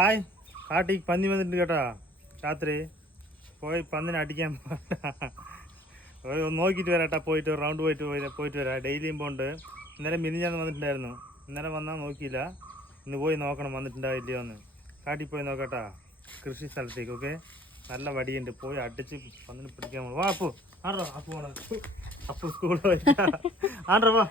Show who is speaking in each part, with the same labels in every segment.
Speaker 1: Hi. കാട്ടിക്ക് പന്നി വന്നിട്ടുണ്ട് കേട്ടോ. രാത്രി. പോയി പന്നിനെ അടിക്കാൻ പോയി ഒന്ന് നോക്കിയിട്ട് വരാട്ടാ പോയിട്ട് റൗണ്ട് പോയിട്ട് പോയി പോയിട്ട് വരാം. ഡെയിലിയും പോണ്ട് ഇന്നലെ മിനിഞ്ഞാന്ന് വന്നിട്ടുണ്ടായിരുന്നു. ഇന്നലെ വന്നാൽ നോക്കിയില്ല. ഇന്ന് പോയി നോക്കണം വന്നിട്ടുണ്ടോ ഇല്ലയോ എന്ന്. കാട്ടിൽ പോയി നോക്കട്ടാ കൃഷി സ്ഥലത്തേക്ക് ഓക്കെ? നല്ല വടിയുണ്ട്. പോയി അടിച്ച് പന്നിന് പിടിക്കാൻ. വാ അപ്പു. ആണോ? അപ്പു പോണത് അപ്പു സ്കൂളിൽ പോയി. ആണ്ടോ വാ.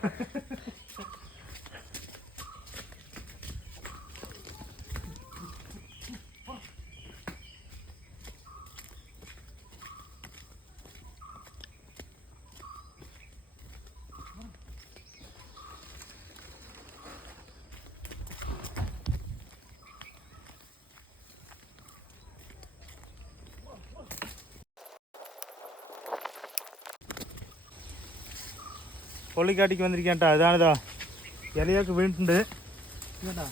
Speaker 1: പൊള്ളിക്കാട്ടിക്ക് വന്നിരിക്കട്ടാ ഇതാണിതാ ഇലയൊക്കെ വീണിട്ടുണ്ട് ഇതാ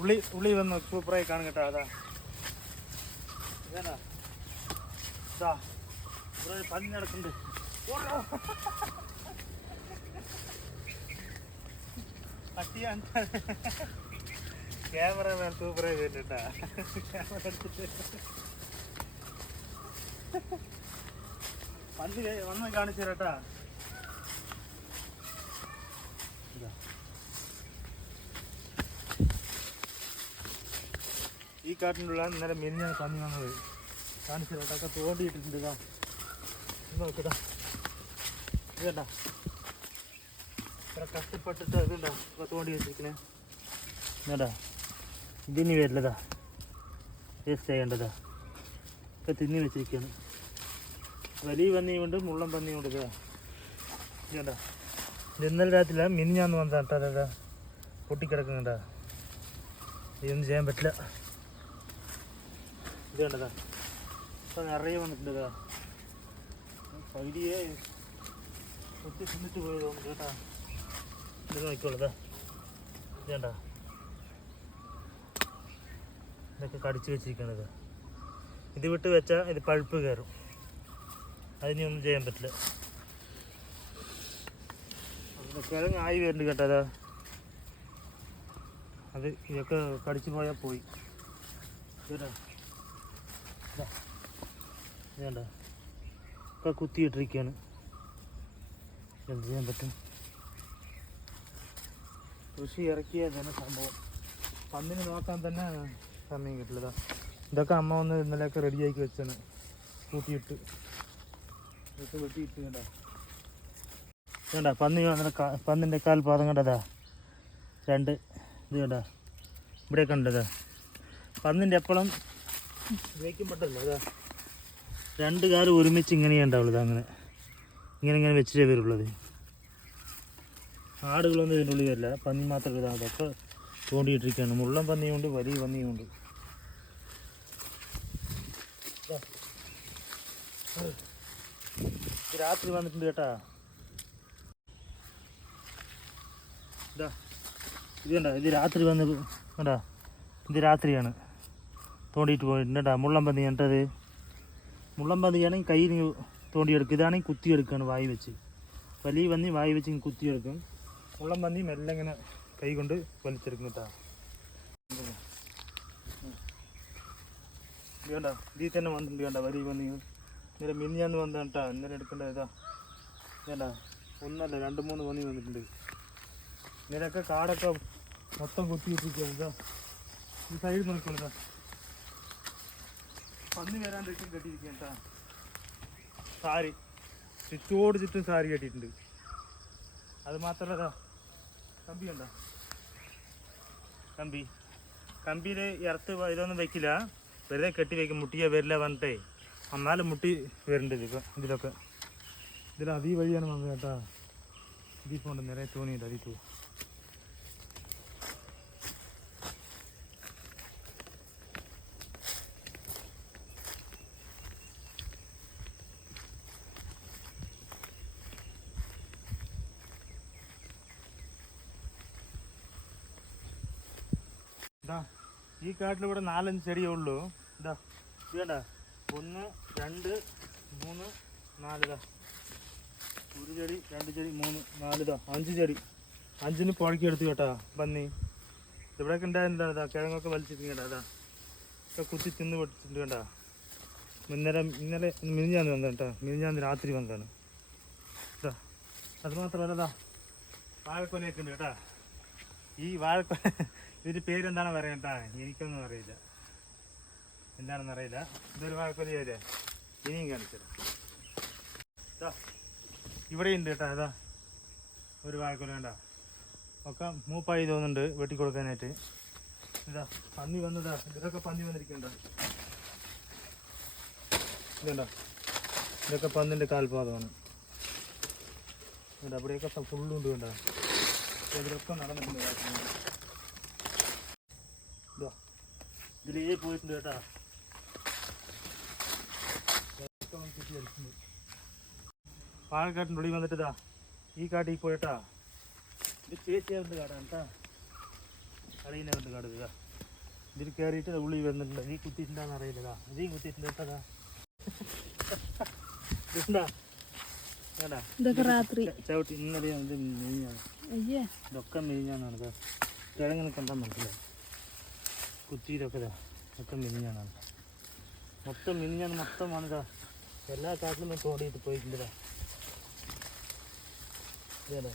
Speaker 1: ഉള്ളി ഉള്ളി വന്ന് സൂപ്പറായി കാണും കേട്ടോ അതാ ഇതാ ഇതാ ഇവിടെ ഒരു പന്നി നടക്കുന്നുണ്ട് ഓടോ. പട്ടിയാണ് ക്യാമറ മാൻ സൂപ്പറായി വരുന്നുണ്ടാ ക്യാമറ എടുത്തിട്ട് പന്നി ദേ വന്ന് കാണിച്ചു തരാട്ടാ ഇതാ. ഈ കാട്ടിനുള്ള ഇന്നലെ മെലിഞ്ഞാണ് പന്നി വന്നത് കാണിച്ചു തരാട്ടൊക്കെ തോണ്ടിയിട്ടുണ്ട് ഇതാ. നോക്കട്ടാ ഇതണ്ട ഇത്ര കഷ്ടപ്പെട്ടിട്ട് ഇതുണ്ടോ ഇപ്പൊ തോണ്ടി വെച്ചിരിക്കണേ ഇതാ ഇതിനി വരില്ലതാ വേസ്റ്റ് ചെയ്യേണ്ടതാ. ഇപ്പൊ തിന്നി വെച്ചിരിക്കുന്നു വലിയ പന്നിയുണ്ട് മുള്ളം പന്നിയുണ്ട് ഇതാ. ഇതണ്ട ഇന്നലെ രാത്രിയില്ല മിനിഞ്ഞാന്ന് വന്നതാ കേട്ടോ അതാ പൊട്ടിക്കിടക്കുന്നുണ്ടാ. ഇതൊന്നും ചെയ്യാൻ പറ്റില്ല. ഇത് കണ്ടതാ ഇപ്പൊ നിറയെ വന്നിട്ടുണ്ട് പൈടിയെ ഒത്തി തിന്നിട്ട് പോയത്? കേട്ടാ ഇത് നോക്കിക്കോളതാ ഇത് കണ്ടാ? ഇതൊക്കെ കടിച്ചു വെച്ചിരിക്കണത് ഇത് വിട്ട് വെച്ചാൽ ഇത് പഴുപ്പ് കയറും. അതിനൊന്നും ചെയ്യാൻ പറ്റില്ല. കിഴങ്ങ് ആയി വരുന്നുണ്ട് കേട്ടോ അത്. ഇതൊക്കെ കടിച്ചു പോയാൽ പോയി. വേണ്ട ഒക്കെ കുത്തിയിട്ടിരിക്കുകയാണ് എന്ത് ചെയ്യാൻ പറ്റും? കൃഷി ഇറക്കിയ തന്നെ സംഭവം. പന്നിന് നോക്കാൻ തന്നെ സമയം കിട്ടില്ല ഇതൊക്കെ അമ്മ വന്ന് ഇന്നലെയൊക്കെ റെഡിയാക്കി വെച്ചാണ് കൂട്ടിയിട്ട്. ഇതൊക്കെ വെട്ടിയിട്ട് കണ്ട പന്നി വന്നിട്ട് കാ- പന്നിന്റെ കാൽപാദം കണ്ടതാ രണ്ട് ഇത് കണ്ട ഇവിടെ കണ്ടതാ പന്നിന്റെ എപ്പോഴും വയ്ക്കും പെട്ടല്ലോ അതാ രണ്ട് കാലം ഒരുമിച്ച് ഇങ്ങനെയേ ഉണ്ടാവുള്ളത് അങ്ങനെ. ഇങ്ങനെ ഇങ്ങനെ വെച്ചിട്ടേ വരുള്ളത് ആടുകളൊന്നും ഇതിന്റെ ഉള്ളിൽ വരില്ല പന്നി മാത്രമേ ഇതാണ് അതൊക്കെ തോണ്ടിയിട്ടിരിക്കുകയാണ്. മുള്ളൻ പന്നിയുണ്ട് വലിയ പന്നിയുണ്ട് രാത്രി വന്നിട്ടുണ്ട് കേട്ടാ. ഇതാ. കണ്ട? ഇത് രാത്രി വന്ന് കണ്ടാ? ഇത് രാത്രിയാണ്. തോണ്ടിയിട്ട് പോയിട്ടുണ്ട് കേട്ടോ. മുള്ളം കണ്ടത് എന്നിട്ടത് മുള്ളം പന്നിയാണെങ്കിൽ കയ്യിൽ തോണ്ടിയെടുക്കും. ഇതാണെങ്കിൽ കുത്തിയെടുക്കുകയാണ് വായി വെച്ച്. വലിയ പന്നി വായി വെച്ച് കുത്തിയെടുക്കും മുള്ളം പന്നി മെല്ലെ ഇങ്ങനെ കൈ കൊണ്ട് വലിച്ചെടുക്കും കേട്ടോ. വേണ്ട ഇതിൽ തന്നെ വന്നിട്ടുണ്ട് കണ്ടോ? വലിയ പന്നി ഇന്നലെ മിനിഞ്ഞാന്ന് വന്ന കേട്ടോ. ഇന്നലെ എടുക്കേണ്ട ഇതാ. വേണ്ട ഒന്നല്ല രണ്ട് മൂന്ന് പന്നി വന്നിട്ടുണ്ട്. ഇന്നലെയൊക്കെ കാടൊക്കെ മൊത്തം കൊത്തി ഇതാ. ഈ സൈഡ് നോക്കിക്കോളൂ ഇതാ. പന്നി വരാണ്ടിരിക്കും കെട്ടിയിരിക്കും കേട്ടാ സാരി. ചുറ്റോട് ചുറ്റും സാരി കെട്ടിയിട്ടുണ്ട്. അത് മാത്രമല്ല കമ്പി ഉണ്ടോ കമ്പി. കമ്പിയിൽ ഇറത്ത് ഇതൊന്നും വെക്കില്ല. വെറുതെ കെട്ടി വെക്കും. മുട്ടിയ വരില്ല വന്നിട്ടേ എന്നാലും മുട്ടി വരേണ്ടത് ഇപ്പം ഇതിലൊക്കെ. ഇതിൽ അതീ വഴിയാണ് വന്നത് കേട്ടാ. ഇതിൽ പോണ്ട് നിറയെ തോന്നിയില്ല അതീ പോ ഇതാ ഈ കാട്ടിൽ ഇവിടെ നാലഞ്ച് ചെടിയേ ഉള്ളൂ. ഇതാ ഇത് ഒന്ന് രണ്ട് മൂന്ന് നാല് ഇതാ. ഒരു ചെടി രണ്ട് ചെടി മൂന്ന് നാല് ഇതാ. അഞ്ച് ചെടി. അഞ്ചിന് പുഴക്കി എടുത്തു കേട്ടാ പന്നി ഇവിടെയൊക്കെ ഉണ്ടായിരുന്നില്ല ഇതാ? കിഴങ്ങൊക്കെ വലിച്ചിരിക്കണ്ട അതാ ഒക്കെ കുത്തി തിന്ന് പൊട്ടിച്ചിട്ട് കേട്ടാ ഇന്നലെ ഇന്നലെ മിനിഞ്ഞാന്ന് വന്നത് കേട്ടോ. മിനിഞ്ഞാന്ന് രാത്രി വന്നതാണ്. ഇതാ അത് മാത്രമല്ല അതാ വാഴക്കൊലയൊക്കെ ഉണ്ട് കേട്ടാ. ഈ വാഴക്കൊല ഇതിന്റെ പേരെന്താണ് പറയണ്ട? എനിക്കൊന്നും അറിയില്ല. എന്താണെന്ന് അറിയില്ല. ഇതൊരു വാഴക്കൊലയല്ലേ ഇനിയും കാണിച്ചത്. ഇവിടെ ഉണ്ട് കേട്ടോ അതാ ഒരു വാഴക്കൊല വേണ്ട ഒക്കെ മൂപ്പായി തോന്നുന്നുണ്ട് വെട്ടി കൊടുക്കാനായിട്ട് ഇതാ പന്നി വന്നതാ ഇതൊക്കെ പന്നി വന്നിരിക്കണ്ട ഇതുണ്ടോ? ഇതൊക്കെ പന്നിന്റെ കാൽപാദമാണ് അവിടെയൊക്കെ ഫുള്ളുണ്ട് വേണ്ട ഇതിലൊക്കെ നടന്നിട്ടുണ്ട് കാട്ടിൽ. ഇതാ ഇതിലേ പോയിട്ടുണ്ട് കേട്ടാ. പാലക്കാട്ടിന്റെ ഉള്ളിൽ വന്നിട്ടതാ ഈ കാട്ടിൽ പോയിട്ടാ ഇത് ചേച്ചിയാവുന്ന കാടാണ് കേട്ടാ. കളിയുന്നവന്റെ വന്ന് കാടുക ഇതിൽ കയറിയിട്ട് ഉള്ളിൽ വന്നിട്ടുണ്ട്. നീ കുത്തിയിട്ടുണ്ടാന്ന് അറിയില്ലതാ നീ ഇതീ. കുത്തിയിട്ടുണ്ട് കേട്ടതാ ഇതാ
Speaker 2: ഇതൊക്കെ രാത്രി.
Speaker 1: ചവിട്ടി ഇന്നലെ ഇതൊക്കെ മെലിഞ്ഞാണ് കിഴങ്ങനെ കണ്ടാൽ മനസ്സിലായി കുത്തിയിലൊക്കെ ഇതാ മൊത്തം മിനിഞ്ഞാണ്. മൊത്തം മിനിഞ്ഞാണ് മൊത്തമാണ് ഇതാ എല്ലാ കാട്ടിലും തോടിയിട്ട് പോയിട്ടുണ്ട് ഇതാ ഇതേടാ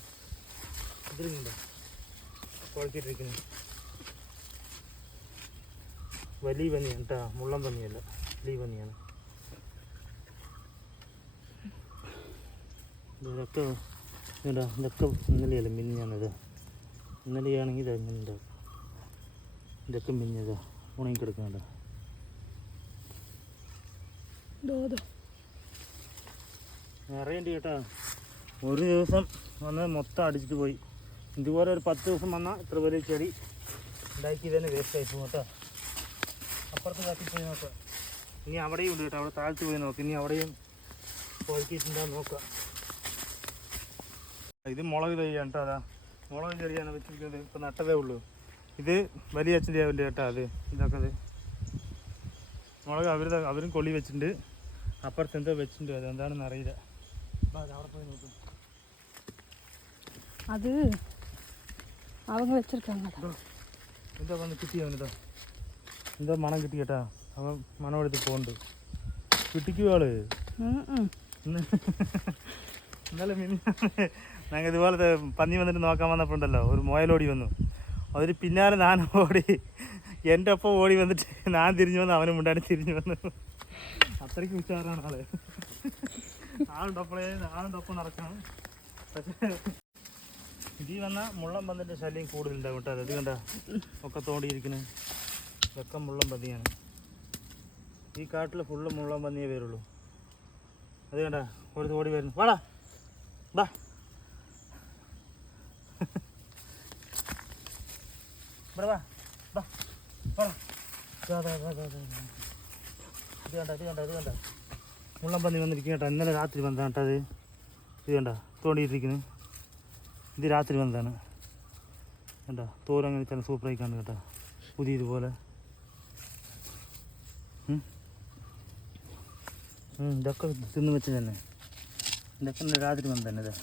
Speaker 1: ഇതിലുണ്ടോ കുഴച്ചിട്ടിരിക്കുന്നു വലിയ പനിയാണ് കേട്ടോ. മുള്ളം പനിയല്ല. വലിയ പനിയാണ്. ഇതൊക്കെ ഇതാ ഇതൊക്കെ ഇന്നലെയല്ല മിനിഞ്ഞാണിത് ഇന്നലെയാണെങ്കിൽ ഇത് അങ്ങനെ ഇതൊക്കെ മിഞ്ഞതാ. ഉണങ്ങി
Speaker 2: കിടക്കണ്ട
Speaker 1: നിറയുണ്ട് കേട്ടാ. ഒരു ദിവസം വന്ന് മൊത്തം അടിച്ചിട്ട് പോയി. ഇതുപോലെ ഒരു പത്ത് ദിവസം വന്നാൽ ഇത്ര വലിയ ചെടി ഉണ്ടാക്കി തന്നെ വേസ്റ്റ് ആയി പോകും കേട്ടോ. അപ്പുറത്ത് കത്തിപ്പോയി പോയി നോക്കാം. ഇനി അവിടെയും ഉണ്ട് കേട്ടോ. അവിടെ താഴ്ത്തു പോയി നോക്കാം. ഇനി അവിടെയും പൊഴുക്കിയിട്ടുണ്ടോ നോക്കാം. ഇത് മുളക് തൈയാണ് കേട്ടോ അതാ. മുളക് ചെടിയാണ് വെച്ചിരിക്കുന്നത്. ഇപ്പം നട്ടതേ ഉള്ളൂ. ഇത് വലിയ അച്ഛൻ്റെ ആവില്ല കേട്ടോ അത് ഇതൊക്കെ അത് മുളക് അവർ അവരും കൊള്ളി വെച്ചിട്ടുണ്ട് അപ്പുറത്ത് എന്തോ വെച്ചിട്ടുണ്ട് അത് എന്താണെന്ന് അറിയില്ല ബാ, ദാ അവിടെ പോയി നോക്കും
Speaker 2: அது அவங்க வச்சிருக்காங்க
Speaker 1: എന്തോ വന്ന് കിട്ടി അവനിതാ എന്തോ മണം കിട്ടി കേട്ടാ അവൻ മണം എടുത്ത് പോകുന്നുണ്ട് കിട്ടിക്കുവോ ആള്
Speaker 2: ம் ம்
Speaker 1: ഇന്ന് ഇന്നലെ മിനി ഞങ്ങൾ ഇതുപോലത്തെ പന്നി വന്നിട്ട് നോക്കാൻ വന്നപ്പോണ്ടല്ലോ ഒരു മുയലോടി വന്നു അതിന് പിന്നാലെ ഞാൻ ഓടി. എന്റെ ഒപ്പം ഓടി വന്നിട്ട് ഞാൻ തിരിഞ്ഞു വന്ന് അവനും മുണ്ടാടി തിരിഞ്ഞു വന്നു. അത്രയ്ക്ക് ഉഷാറാണ് ആൾ. ആളുണ്ടപ്പോഴേ ആളുണ്ടൊപ്പം നടക്കണം. പക്ഷേ ഇതി വന്നാൽ മുള്ളം പന്നിന്റെ ശല്യം കൂടുതലുണ്ടാവും കേട്ടോ. അത് കണ്ട ഒക്കെ തോണ്ടിയിരിക്കുന്നത് ഇതൊക്കെ മുള്ളം പന്നിയാണ്. ഈ കാട്ടിൽ ഫുള്ള് മുള്ളം പന്നിയേ വരുള്ളൂ. അത് കണ്ട ഒരു തോടി വരുന്നു. വാടാ വാ. ഇവിടെ. ഇത് കണ്ട ഇത് കണ്ട ഇത് കണ്ട? മുള്ളം പന്നി വന്നിരിക്കും കേട്ടോ. ഇന്നലെ രാത്രി വന്നതാണ് കേട്ടോ അത്. ഇത് കണ്ട? തോണ്ടിയിട്ടിരിക്കുന്നു ഇത് രാത്രി വന്നതാണ്. കണ്ട? തോരം അങ്ങനെ തന്നെ സൂപ്പറായി കാണുന്നു കേട്ടോ. പുതിയ ഇതുപോലെ ഉം. ഉം, ഇതൊക്കെ തിന്ന് വെച്ച് തന്നെ. ഇതൊക്കെ ഇന്നലെ രാത്രി വന്നതന്നെ ഇത്.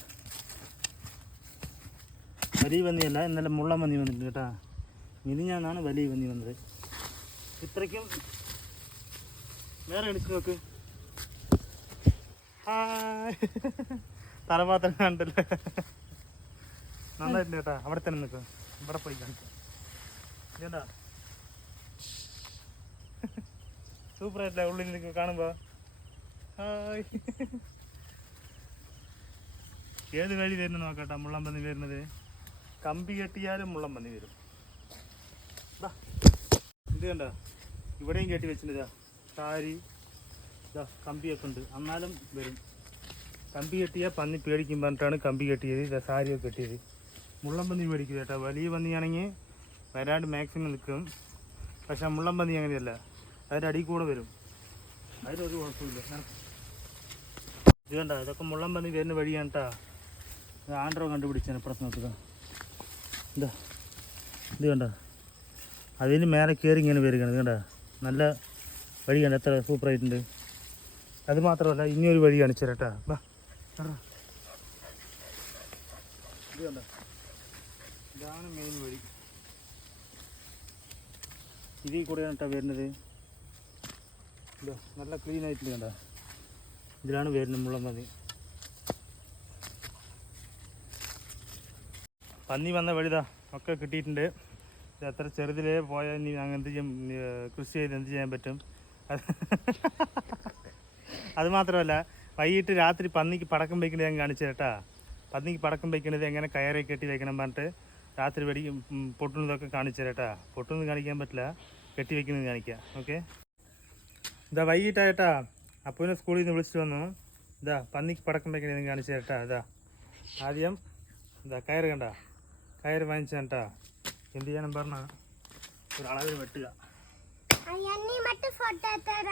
Speaker 1: വലിയ പന്നിയല്ല ഇന്നലെ മുള്ളം പന്നി വന്നിട്ടുണ്ട് കേട്ടാ. മിനിഞ്ഞാന്നാണ് വലിയ വന്നി വന്നത്. ഇത്രയ്ക്കും വേറെ എണിച്ച് നോക്ക്. തല മാത്രം കണ്ടല്ലേ? നന്നായിട്ടുണ്ട് കേട്ടാ. അവിടെ തന്നെ നിൽക്കുക ഇവിടെ പോയി കാണിക്കാം. സൂപ്പർ ആയിട്ടില്ല? ഉള്ളിൽ നിൽക്കുക കാണുമ്പോ. ഏത് വഴി വരുന്നു നോക്കട്ടെ മുള്ളം പന്നി വരുന്നത്. കമ്പി കെട്ടിയാലും മുള്ളം പന്നി വരും. ഇത് കണ്ട? ഇവിടെയും കെട്ടി വെച്ചിട്ടുണ്ട് താരി ഇതാ കമ്പിയൊക്കെ ഉണ്ട്. എന്നാലും വരും. കമ്പി കെട്ടിയാൽ പന്നി പേടിക്കും പറഞ്ഞിട്ടാണ് കമ്പി കെട്ടിയത്. ഇതാ സാരിയൊക്കെ കെട്ടിയത്. മുള്ളം പന്നി പേടിക്കും കേട്ടോ. വലിയ പന്നിയാണെങ്കിൽ വരാണ്ട് മാക്സിമം നിൽക്കും. പക്ഷെ മുള്ളം പന്നി അങ്ങനെയല്ല. അതിന്റെ അടി കൂടെ വരും. അതിലൊരു കുഴപ്പമില്ല. ഇത് കണ്ട? ഇതൊക്കെ മുള്ളം പന്നി വരുന്ന വഴിയാണ് കേട്ടാ. ആൻഡ്രോ കണ്ടുപിടിച്ചാണ് നോക്കുക ഇതാ. ഇത് കണ്ട? അതിന് മേലെ കയറി ഇങ്ങനെ വരികയാണ്. കണ്ട? നല്ല വഴി കണ്ട എത്ര സൂപ്പറായിട്ടുണ്ട് അത് മാത്രമല്ല ഇനി ഒരു വഴി കാണിച്ചു തരട്ടാ? ഇതാണ് മെയിൻ വഴി. ഇതിൽ കൂടെയാണ് കേട്ടോ വരുന്നത്. നല്ല ക്ലീൻ ആയിട്ടുണ്ട് കണ്ടോ? ഇതിലാണ് വരുന്നത് മുള്ളം മതി പന്നി വന്ന വഴിതാ ഒക്കെ കിട്ടിയിട്ടുണ്ട്. അത്ര ചെറുതിലേ പോയാൽ ഇനി അങ്ങ് എന്ത് ചെയ്യും കൃഷി ചെയ്ത് എന്ത് ചെയ്യാൻ പറ്റും? അത് മാത്രമല്ല വൈകിട്ട് രാത്രി പന്നിക്ക് പടക്കം വയ്ക്കുന്നത് ഞാൻ കാണിച്ചു കേട്ടാ പന്നിക്ക് പടക്കം വയ്ക്കുന്നത് എങ്ങനെ കയറി കെട്ടി വെക്കണം പറഞ്ഞിട്ട് രാത്രി വെടി പൊട്ടുന്നതൊക്കെ കാണിച്ചു തരാട്ടാ പൊട്ടുന്നത് കാണിക്കാൻ പറ്റില്ല കെട്ടി വെക്കുന്നത് കാണിക്കാം ഓക്കെ? ഇതാ വൈകിട്ടായിട്ടാ അപ്പൂനെ സ്കൂളിൽ നിന്ന് വിളിച്ചിട്ട് വന്നു. ഇതാ പന്നിക്ക് പടക്കം വയ്ക്കുന്നത് കാണിച്ചു തരട്ടാ ഇതാ ആദ്യം ഇതാ കയറ് കണ്ട. കയറ് വാങ്ങിച്ചാട്ടാ എന്ത് ചെയ്യണം പറഞ്ഞാൽ ഒരു അളവിൽ വെട്ടുക
Speaker 3: நீ மட்டும் போட்டோ தர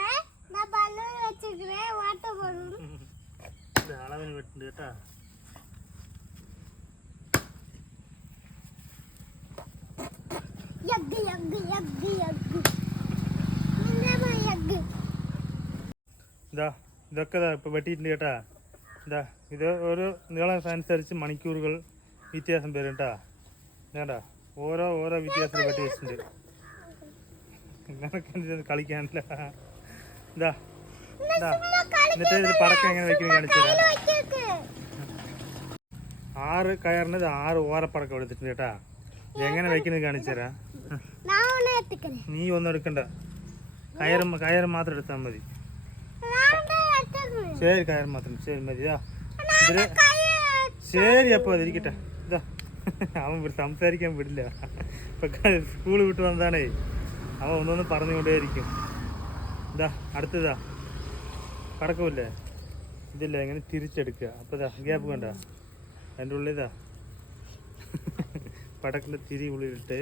Speaker 3: நான் பலூன் வச்சுக்கிறேன் வாட்டர் பலூன்
Speaker 1: ഇത് അളവിന് വെട്ടുണ്ട് കേട്ടാ
Speaker 3: യഗ് യഗ് യഗ് യഗ് നിന്റെ യഗ്
Speaker 1: ഇതാ ഇതൊക്കെ ഇതാ ഇപ്പോൾ വെട്ടിയിട്ടുണ്ട് കേട്ടാ ഇതാ ഇത് ഓരോ നീളം അനുസരിച്ച് മണിക്കൂറുകൾ വ്യത്യാസം വരും കേട്ടാ വേണ്ട ഓരോ ഓരോ വ്യത്യാസം ടേസ്റ്റ് ഉണ്ട് കളിക്കാനില്ല? ഇതാ ഇതാ. എന്നിട്ട് പടക്കം എങ്ങനെ വെക്കുന്നു കാണിച്ചു ആറ് കയറിന് ഇത് ആറ് ഓരപ്പടക്കം എടുത്തിട്ടുണ്ട് കേട്ടാ. എങ്ങനെ വെക്കുന്നത് കാണിച്ചു തരാം. നീ ഒന്നും എടുക്കണ്ട. കയറും കയറും മാത്രം എടുത്താൽ മതി. ശരി കയറും മാത്രം. ശരി മതി. ഇതാ. ശരി അപ്പോൾ ഇരിക്കട്ടെ. ഇതാ. അവൻ സംസാരിക്കാൻ വിടില്ല. ഇപ്പൊ സ്കൂൾ വിട്ട് വന്നതാണേ. അവൻ ഒന്നൊന്ന് പറഞ്ഞുകൊണ്ടേയിരിക്കും. ഇതാ അടുത്തതാ. കടക്കൂല്ലേ ഇതില്ല ഇങ്ങനെ തിരിച്ചെടുക്കുക. അപ്പോൾ ഇതാ ഗ്യാപ്പ് കണ്ട അതിന്റെ ഉള്ളിൽ ഇതാ പടക്കിന്റെ തിരി ഉള്ളിലിട്ട്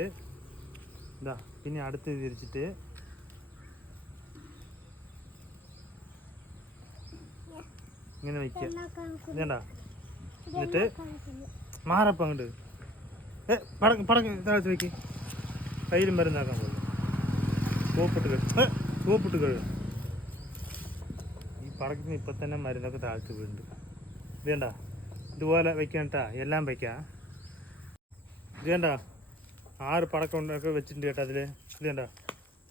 Speaker 1: ഇതാ പിന്നെ അടുത്ത് തിരിച്ചിട്ട് ഇങ്ങനെ വയ്ക്കുക. ഇതേണ്ട? എന്നിട്ട് മാറപ്പം അങ്ങോട്ട് പടക്ക് പടക്ക് താഴത്ത് വയ്ക്ക് കയ്യിലും മരുന്നാക്കാൻ പോകും സോപ്പിട്ട് കഴുകും. സോപ്പിട്ട് കഴുകും. ഈ പടക്കിന് ഇപ്പം തന്നെ മരുന്നൊക്കെ താഴ്ത്ത് വീണ്ട് ഇതേണ്ട? ഇതുപോലെ വെക്കാം കേട്ടാ എല്ലാം വെക്കാം. ഇതേണ്ട? ആറ് പടക്കം ഉണ്ടൊക്കെ വെച്ചിട്ടുണ്ട് കേട്ടോ അതിൽ ഇതേണ്ട?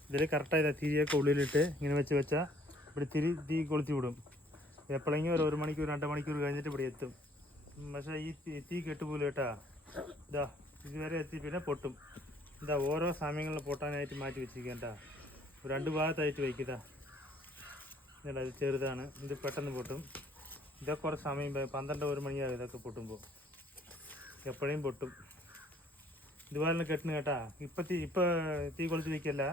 Speaker 1: ഇതിൽ കറക്റ്റായി തിരിയൊക്കെ ഉള്ളിലിട്ട് ഇങ്ങനെ വെച്ച് വെച്ചാൽ ഇവിടെ തിരി തീ കൊളുത്തി വിടും. എപ്പോഴെങ്കിലും ഒരു ഒരു മണിക്കൂർ രണ്ട് മണിക്കൂർ കഴിഞ്ഞിട്ട് ഇവിടെ എത്തും. പക്ഷേ ഈ തീ- കെട്ടുപോലും കേട്ടാ. ഇതാ. ഇതുവരെ എത്തി പിന്നെ പൊട്ടും. ഇതാ ഓരോ സമയങ്ങളിൽ പൊട്ടാനായിട്ട് മാറ്റി വെച്ചിരിക്കേണ്ട രണ്ട് ഭാഗത്തായിട്ട് വയ്ക്കുക എന്നിട്ട് അത് ചെറുതാണ്. ഇത് പെട്ടെന്ന് പൊട്ടും. ഇതൊക്കെ കുറച്ച് സമയം പന്ത്രണ്ട് ഒരു മണിയാകും ഇതൊക്കെ പൊട്ടുമ്പോൾ. എപ്പോഴും പൊട്ടും. ഇതുപോലെ തന്നെ കെട്ടുന്നു കേട്ടാ. ഇപ്പം തീ ഇപ്പം തീ കൊളുത്തി വയ്ക്കല്ല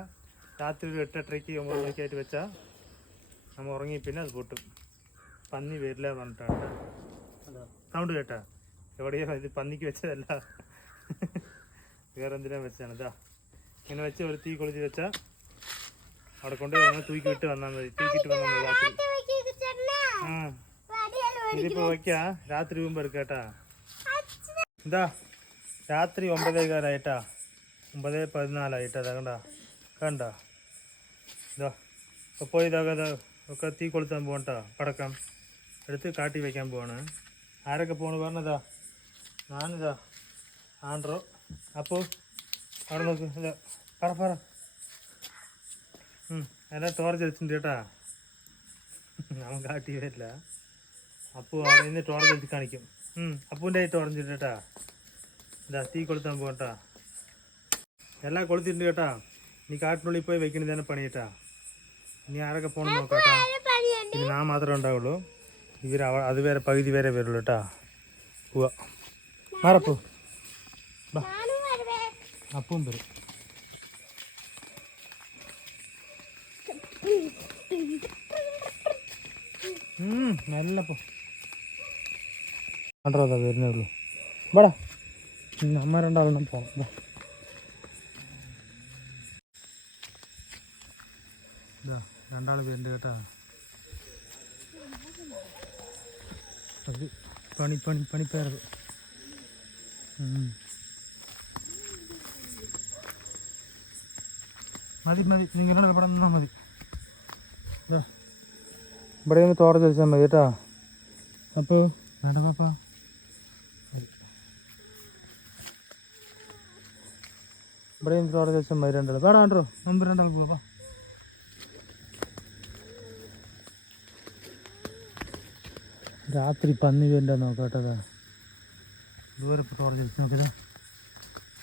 Speaker 1: രാത്രി ഒരു എട്ടെട്ടരയ്ക്ക് ഒമ്പത് മണിക്കായിട്ട് വെച്ചാൽ നമ്മൾ ഉറങ്ങി പിന്നെ അത് പൊട്ടും. പന്നി വരില്ല പറഞ്ഞിട്ടാണ് സൗണ്ട് കേട്ടാ. എവിടെയോ ഇത് പന്നിക്ക് വെച്ചതല്ല. വേറെ എന്തിനാ വെച്ചാണ് ഇതാ ഇങ്ങനെ വെച്ച് ഒരു തീ കൊളുത്തി വെച്ചാൽ അവിടെ കൊണ്ട് വന്ന് തൂക്കി വിട്ട് വന്നാൽ മതി തൂക്കിയിട്ട് വന്നാൽ മതി രാത്രി
Speaker 3: வைக்க சொன்னா
Speaker 1: ആ
Speaker 3: வடியல்
Speaker 1: ഇതിപ്പോ വയ്ക്കാ രാത്രി മുമ്പ് എടുക്കാട്ടാ എന്താ രാത്രി ഒമ്പതേകാലായിട്ടാ ഒമ്പത് പതിനാലായിട്ടാ അതാ കണ്ട കണ്ട ഇതാ അപ്പോൾ പോയി ഇതാ ഇതാ ഒക്കെ തീ കൊളുത്താൻ പോകണ്ട പടക്കം എടുത്ത് കാട്ടി വയ്ക്കാൻ പോവാണ് ആരൊക്കെ പോണു പറഞ്ഞതാ ഞാനിതാ ആൻഡ്രോ അപ്പോൾ അവിടെ നോക്ക്. അല്ല പറ പറ. അല്ല ടോർച്ച് വെച്ചിട്ടുണ്ട് കേട്ടാ. നമുക്ക് കാട്ടി വരില്ല. അപ്പോൾ അവിടെ നിന്ന് ടോർച്ച് വെച്ച് കാണിക്കും. അപ്പൂന്റെ ആയിട്ട് ഓറഞ്ച് കേട്ടാ. ഇതാ തീ കൊളുത്താൻ പോകട്ടാ എല്ലാം കൊളുത്തിട്ടുണ്ട് കേട്ടാ. നീ കാട്ടിനുള്ളിൽ പോയി വെക്കണ തന്നെ പണി നീ ആരൊക്കെ പോകണം നോക്കാട്ടാ. ഇനി ഞാൻ മാത്രമേ ഉണ്ടാവുള്ളൂ. ഇവർ അത് വരെ പകുതി വരെ വരുള്ളൂ കേട്ടാ. പോവാ. മാറപ്പോ. അപ്പം വരും നല്ലപ്പോ ആണ്ടോ അതാ വരുന്നേ ഉള്ളൂ. വേടാ. നമ്മ രണ്ടാളെണ്ണം പോണം. ഇതാ രണ്ടാൾ വരുന്നുണ്ട് കേട്ടാ. പണി പണി പണിപ്പേരത് മതി മതി. നിങ്ങളുടെ ഇവിടെ നിന്നാൽ മതി. ഇവിടെ ഒന്ന് തോറ വെച്ചാൽ മതി കേട്ടോ. അപ്പോൾ വേണ്ട പാപ്പാ. ഇവിടെ ഒന്ന് തോറ ചോദിച്ചാൽ മതി രണ്ടാൾ വേടാ കണ്ടോ മുമ്പ് രണ്ടാൾക്ക് പോവാ രാത്രി പന്നി വേണ്ട നോക്കാട്ടതാ ദൂരെ ഇപ്പോൾ തോറ ചോദിച്ചു നോക്കിയതാ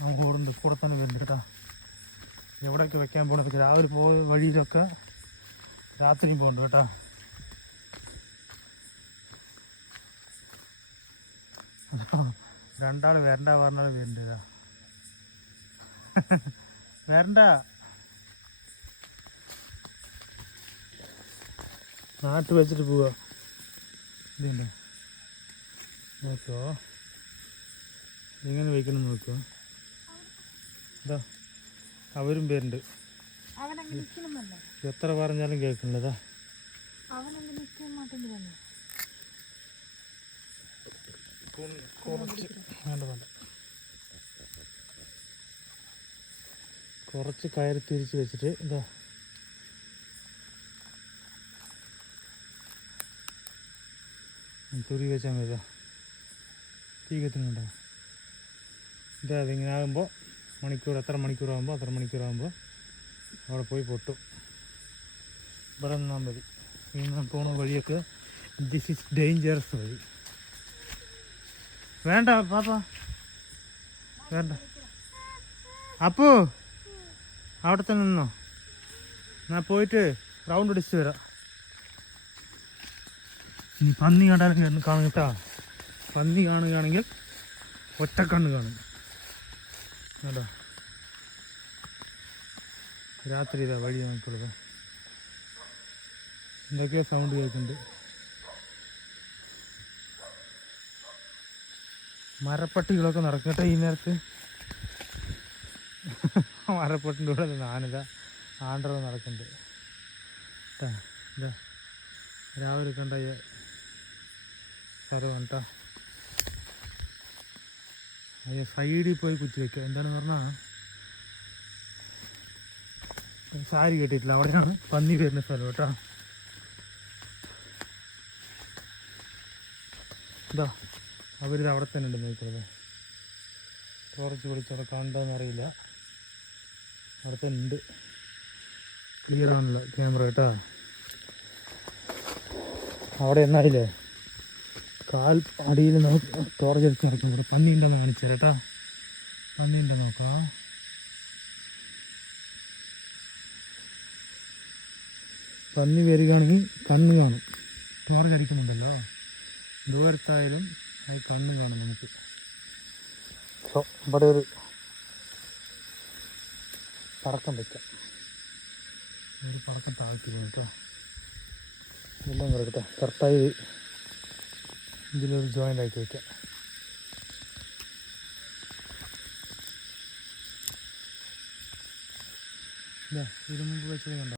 Speaker 1: ആ ഓടുന്നുണ്ട് കൂടെ തന്നെ വരുന്നുണ്ട് കേട്ടോ. എവിടെയൊക്കെ വെക്കാൻ പോകണ രാവിലെ പോയ വഴിയിലൊക്കെ രാത്രിയും പോകണ്ട കേട്ടോ. രണ്ടാൾ വരണ്ട പറഞ്ഞാൽ വരണ്ട വരണ്ട. നാട്ടിൽ വെച്ചിട്ട് പോവാ. നോക്കോ. എങ്ങനെ വയ്ക്കണം നോക്കോ. ഇതാ. അവരും പേരുണ്ട്. എത്ര പറഞ്ഞാലും കേൾക്കണ്ടതാ
Speaker 2: തന്നെ.
Speaker 1: കുറച്ച് വേണ്ട വേണ്ട. കുറച്ച് കയറി തിരിച്ച് വെച്ചിട്ട് ഇതാ. തുരി വെച്ചാൽ മതി. തീ കത്തുന്നുണ്ടോ? ഇതാ അതിങ്ങനെ ആകുമ്പോൾ മണിക്കൂർ എത്ര മണിക്കൂറാകുമ്പോൾ അത്ര മണിക്കൂറാകുമ്പോൾ അവിടെ പോയി പൊട്ടും. ഇവിടെ നിന്നാൽ മതി. ഇങ്ങനെ പോണ വഴിയൊക്കെ ദിസ് ഇസ് ഡേഞ്ചറസ് വഴി. വേണ്ട പാപ്പ. വേണ്ട. അപ്പോ അവിടെ തന്നെ നിന്നോ? ഞാൻ പോയിട്ട് റൗണ്ട് അടിച്ച് വരാം. ഇനി പന്നി കണ്ടാലും കാണും കേട്ടാ. പന്നി കാണുകയാണെങ്കിൽ ഒറ്റക്കണ്ണ് കാണും. കേട്ടോ രാത്രി ഇതാ വഴി നോക്കുള്ളത് എന്തൊക്കെയോ സൗണ്ട് കേൾക്കുന്നുണ്ട്. മരപ്പട്ടികളൊക്കെ നടക്കട്ടെ ഈ നേരത്ത്. മരപ്പട്ടിന്റെ കൂടെ ആനത ആണ്ടറ നടക്കുന്നുണ്ട്. കേട്ടാ രാവിലെ കണ്ട സ്ഥലം കേട്ടോ അയ്യ സൈഡിൽ പോയി കുത്തി വെക്കുക. എന്താണെന്ന് പറഞ്ഞാൽ സാരി കിട്ടിയിട്ടില്ല. അവിടെയാണ് പന്നി വരുന്ന സ്ഥലം കേട്ടോ. എന്താ അവരിത് അവിടെ തന്നെ ഉണ്ട് നോക്കുന്നത് ടോർച്ച് വിളിച്ചവിടെ കണ്ടോന്ന് അറിയില്ല. അവിടെ തന്നെ ഉണ്ട്. ക്ലിയർ ആണല്ലോ ക്യാമറ കേട്ടോ. അവിടെ എന്നായില്ലേ കാൽ അടിയിൽ നമുക്ക് ടോർച്ച് അടിച്ച് നടക്കുന്നുണ്ട് പന്നീന്റെ കാണിച്ചു തരാട്ടാ പന്നീന്റെ നോക്കാം. പന്നി വരികയാണെങ്കിൽ കണ്ണ് കാണും. ടോർച്ച് അടിക്കുന്നുണ്ടല്ലോ ദൂരത്തായാലും അത് കണ്ണ് കാണും നമുക്ക്. സോ ഇവിടെ ഒരു പടക്കം വയ്ക്കാം ഒരു പടക്കം താഴ്ത്തി കേട്ടോ എല്ലാം കിടക്കട്ടെ കറക്റ്റായി ഇതിലൊരു ജോയിന്റ് ആക്കി വയ്ക്കാം ഇരുമ്പ് ഇത് മുമ്പ് വെച്ചത് കണ്ടോ?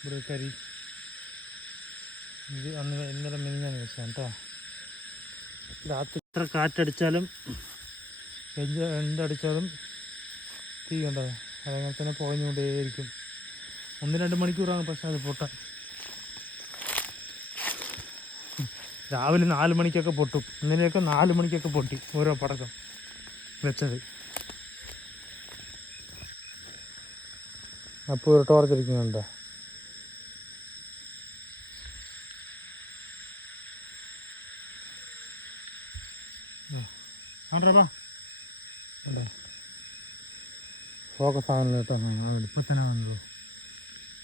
Speaker 1: ഇവിടെ കരി. ഇത് അന്ന് ഇന്നലെ മെനിഞ്ഞാണ് വെച്ചാണ് കേട്ടോ രാത്രി എത്ര കാറ്റടിച്ചാലും എന്ത് എന്തടിച്ചാലും തീ കണ്ടത് അതങ്ങനെ തന്നെ പുകഞ്ഞുകൊണ്ടേയിരിക്കും ഒന്ന് രണ്ട് മണിക്കൂറാണ് പക്ഷേ അത് പൊട്ടാൻ. രാവിലെ നാല് മണിക്കൊക്കെ പൊട്ടും. ഇന്നലെയൊക്കെ നാല് മണിക്കൊക്കെ പൊട്ടി ഓരോ പടക്കം വെച്ചത്. അപ്പോൾ ഒരു ടോർച്ച് അടിക്കുന്നുണ്ടോ ഉണ്ടോ ഫോക്കസ് ആണല്ലോ കേട്ടോ ഇപ്പം തന്നെ ആണല്ലോ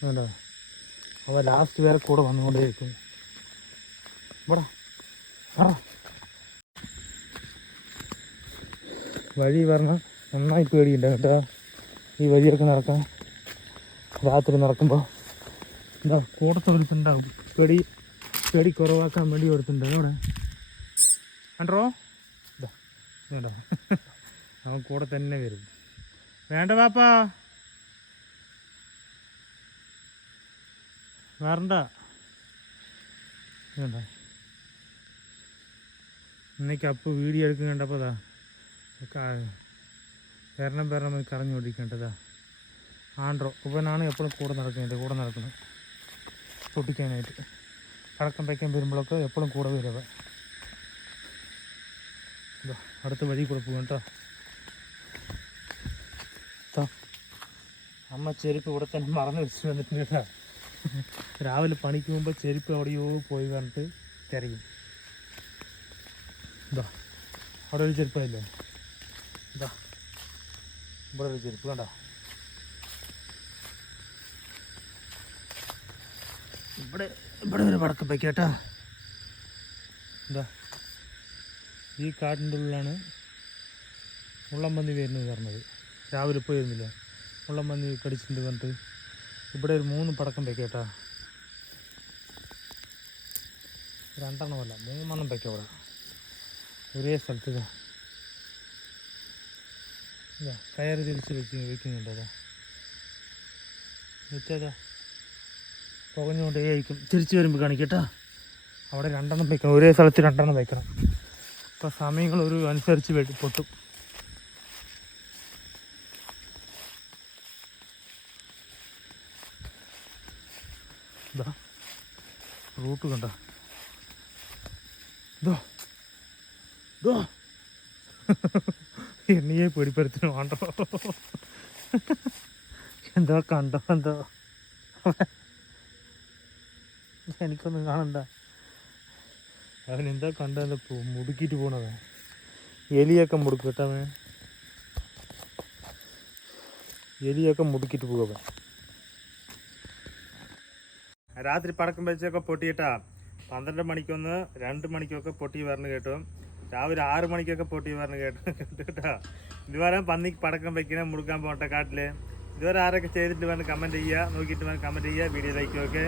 Speaker 1: വേണ്ട. അവ ലാസ്റ്റ് വരെ കൂടെ വന്നുകൊണ്ടേയിരിക്കും. ഇവിടെ വഴി പറഞ്ഞാൽ നന്നായി പേടിയുണ്ട് കേട്ടോ. ഈ വഴിയൊക്കെ നടക്കാൻ രാത്രി നടക്കുമ്പോൾ എന്താ കൂടത്തെ ഒരുത്തുണ്ടാവും പേടി പേടി കുറവാക്കാൻ വേണ്ടി ഒരുത്തുണ്ട്. അവിടെ. കണ്ടോ? അവൻ കൂടെ തന്നെ വരും. വേണ്ട പാപ്പാ. വരണ്ട വേണ്ട ഇന്നേക്ക് അപ്പ് വീഡിയോ എടുക്കും കണ്ടപ്പോതാ വരണം വരണം കറങ്ങി ഓടിക്കേണ്ടതാ ആൻഡ്രോ ഇവനാണ് എപ്പോഴും കൂടെ നടക്കുന്നത് കൂടെ നടക്കുന്നത്. പൊട്ടിക്കാനായിട്ട്. പടക്കം വയ്ക്കാൻ വരുമ്പോഴൊക്കെ എപ്പോഴും കൂടെ വരും അടുത്ത വഴി കൂടെ പോകും കേട്ടോ. അമ്മ ചെരുപ്പ് ഇവിടെ തന്നെ മറന്നു വെച്ച് വന്നിട്ടുണ്ട് കേട്ടോ. രാവിലെ പണിക്ക് പോകുമ്പോൾ ചെരുപ്പ് എവിടെയോ പോയി പറഞ്ഞിട്ട് തിരയും ഇതാ അവിടെ ഒരു ചെരുപ്പില്ലേ ഇതാ ഇവിടെ ഒരു ചെരുപ്പ് കണ്ട? ഇവിടെ ഇവിടെ ഒരു പടക്കം വയ്ക്കട്ടാ എന്താ ഈ കാട്ടിന്റെ ഉള്ളിലാണ് മുള്ളംപന്നി വരുന്നത് പറഞ്ഞത്. രാവിലെ പോയിരുന്നില്ല മുള്ളംപന്നി കടിച്ചിട്ടുണ്ട് പറഞ്ഞിട്ട്. ഇവിടെ ഒരു മൂന്ന് പടക്കം വെക്കേട്ടാ രണ്ടെണ്ണമല്ല മൂന്നെണ്ണം വെക്കാം ഇവിടെ ഒരേ സ്ഥലത്ത് ഇതാ. തിരിച്ച് വെച്ച് വെക്കുന്നുണ്ട് അതാ. വെച്ചാ പുകഞ്ഞുകൊണ്ടേ തിരിച്ച് വരുമ്പോൾ കാണിക്കട്ടാ അവിടെ രണ്ടെണ്ണം വയ്ക്കണം ഒരേ സ്ഥലത്ത് രണ്ടെണ്ണം വയ്ക്കണം അപ്പോൾ സമയങ്ങൾ ഒരു അനുസരിച്ച് വെട്ടി പൊട്ടും. ഇതാ റൂട്ട് കണ്ടോ? ഇതോ. ഇതോ എണ്ണയെ പേടിപ്പെടുത്തിന് വേണ്ടോ എന്തോ കണ്ടോ എന്തോ? എനിക്കൊന്നും കാണണ്ട. അവൻ എന്താ കണ്ടെന്ന് മുടുക്കിയിട്ട് പോണത്. എലിയൊക്കെ മുടുക്കും കേട്ടോ അവൻ എലിയൊക്കെ മുടുക്കിയിട്ട് പോകാൻ രാത്രി പടക്കം വെച്ചൊക്കെ പൊട്ടിയിട്ടാ. പന്ത്രണ്ട് മണിക്കൊന്ന് രണ്ട് മണിക്കൊക്കെ പൊട്ടി വരണം കേട്ടു. രാവിലെ ആറ് മണിക്കൊക്കെ പൊട്ടി പറഞ്ഞു കേട്ടു കേട്ടോ. ഇതുവരെ പന്നിക്ക് പടക്കം വെക്കണം മുടുക്കാൻ പോട്ടെ കാട്ടിൽ. ഇതുവരെ ആരൊക്കെ ചെയ്തിട്ട് വേണം കമന്റ് ചെയ്യുക നോക്കിയിട്ട് വേണം കമന്റ് ചെയ്യുക വീഡിയോ ലൈക്ക് ഓക്കെ